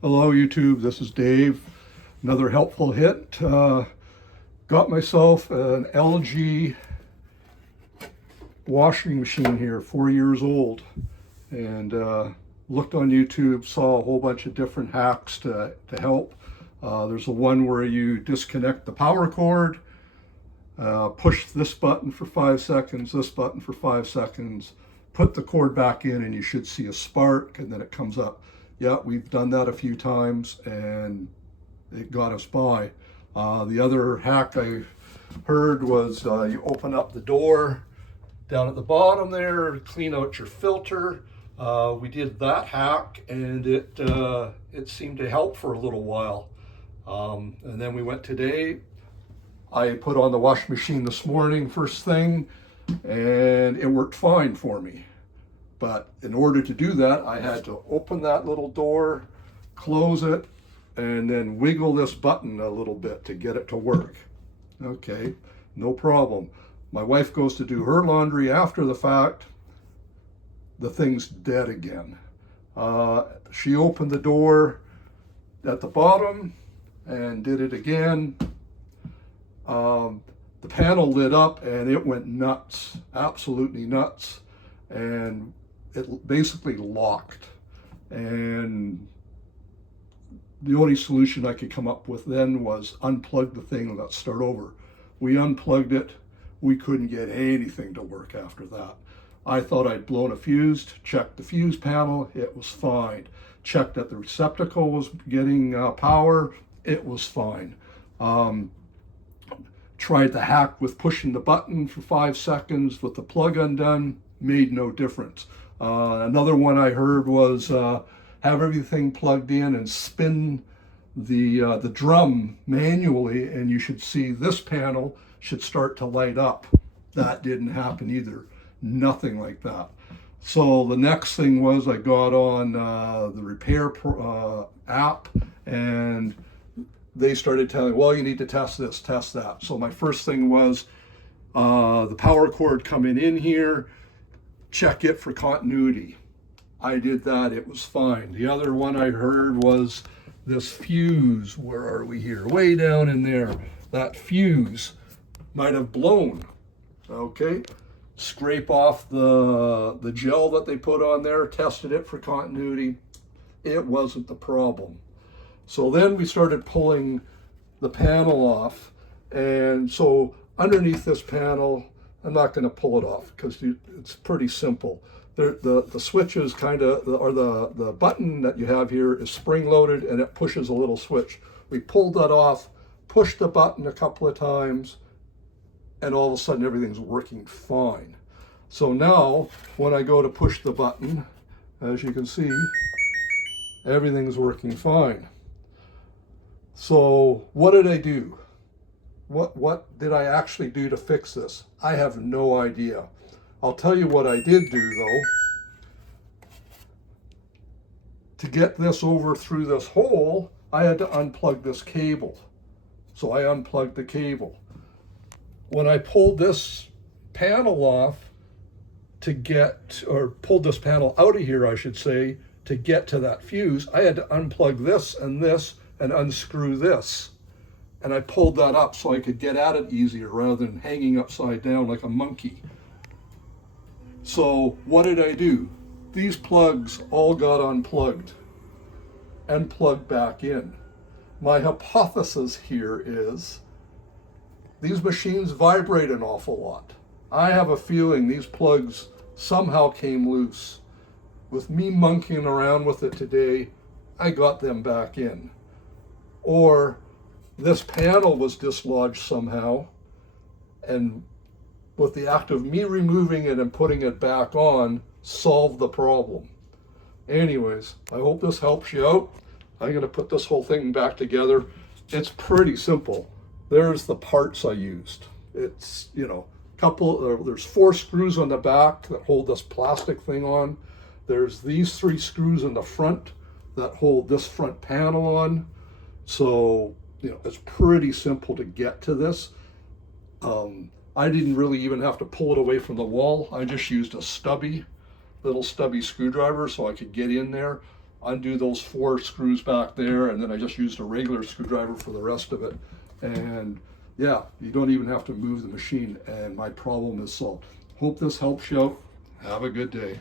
Hello YouTube, this is Dave. Another helpful hit. Got myself an LG washing machine here, 4 years old, and looked on YouTube, saw a whole bunch of different hacks to help. There's a one where you disconnect the power cord, push this button for 5 seconds, this button for 5 seconds, put the cord back in, and you should see a spark, and then it comes up. Yeah, we've done that a few times, and it got us by. The other hack I heard was you open up the door down at the bottom there, clean out your filter. We did that hack, and it seemed to help for a little while. And then we went today. I put on the washing machine this morning, first thing, and it worked fine for me. But in order to do that, I had to open that little door, close it, and then wiggle this button a little bit to get it to work. Okay, no problem. My wife goes to do her laundry after the fact. The thing's dead again. She opened the door at the bottom and did it again. The panel lit up and it went nuts, absolutely nuts. And it basically locked. And the only solution I could come up with then was unplug the thing and let's start over. We unplugged it. We couldn't get anything to work after that. I thought I'd blown a fuse, checked the fuse panel, it was fine. Checked that the receptacle was getting power, it was fine. Tried the hack with pushing the button for 5 seconds with the plug undone, made no difference. Another one I heard was have everything plugged in and spin the drum manually, and you should see this panel should start to light up. That didn't happen either. Nothing like that. So the next thing was I got on the repair app, and they started telling, well, you need to test this, test that. So my first thing was the power cord coming in here, check it for continuity. I did that, it was fine. The other one I heard was this fuse. Where are we here? Way down in there. That fuse might have blown. Okay, scrape off the gel that they put on there, tested it for continuity. It wasn't the problem. So then we started pulling the panel off, and so underneath this panel, I'm not going to pull it off because it's pretty simple. The switches kind of, or the button that you have here is spring loaded and it pushes a little switch. We pulled that off, pushed the button a couple of times, and all of a sudden everything's working fine. So now when I go to push the button, as you can see, everything's working fine. So what did I do? What did I actually do to fix this? I have no idea. I'll tell you what I did do though. To get this over through this hole, I had to unplug this cable. So I unplugged the cable. When I pulled this panel off to get, or pulled this panel out of here, I should say, to get to that fuse, I had to unplug this and unscrew this. And I pulled that up so I could get at it easier rather than hanging upside down like a monkey. So what did I do? These plugs all got unplugged and plugged back in. My hypothesis here is these machines vibrate an awful lot. I have a feeling these plugs somehow came loose. With me monkeying around with it today, I got them back in. Or this panel was dislodged somehow, and with the act of me removing it and putting it back on, solved the problem. Anyways, I hope this helps you out. I'm going to put this whole thing back together. It's pretty simple. There's the parts I used. It's, there's 4 screws on the back that hold this plastic thing on. There's these 3 screws in the front that hold this front panel on. So, it's pretty simple to get to this. I didn't really even have to pull it away from the wall. I just used a little stubby screwdriver so I could get in there. undo those 4 screws back there, and then I just used a regular screwdriver for the rest of it. And yeah, you don't even have to move the machine, and my problem is solved. Hope this helps you out. Have a good day.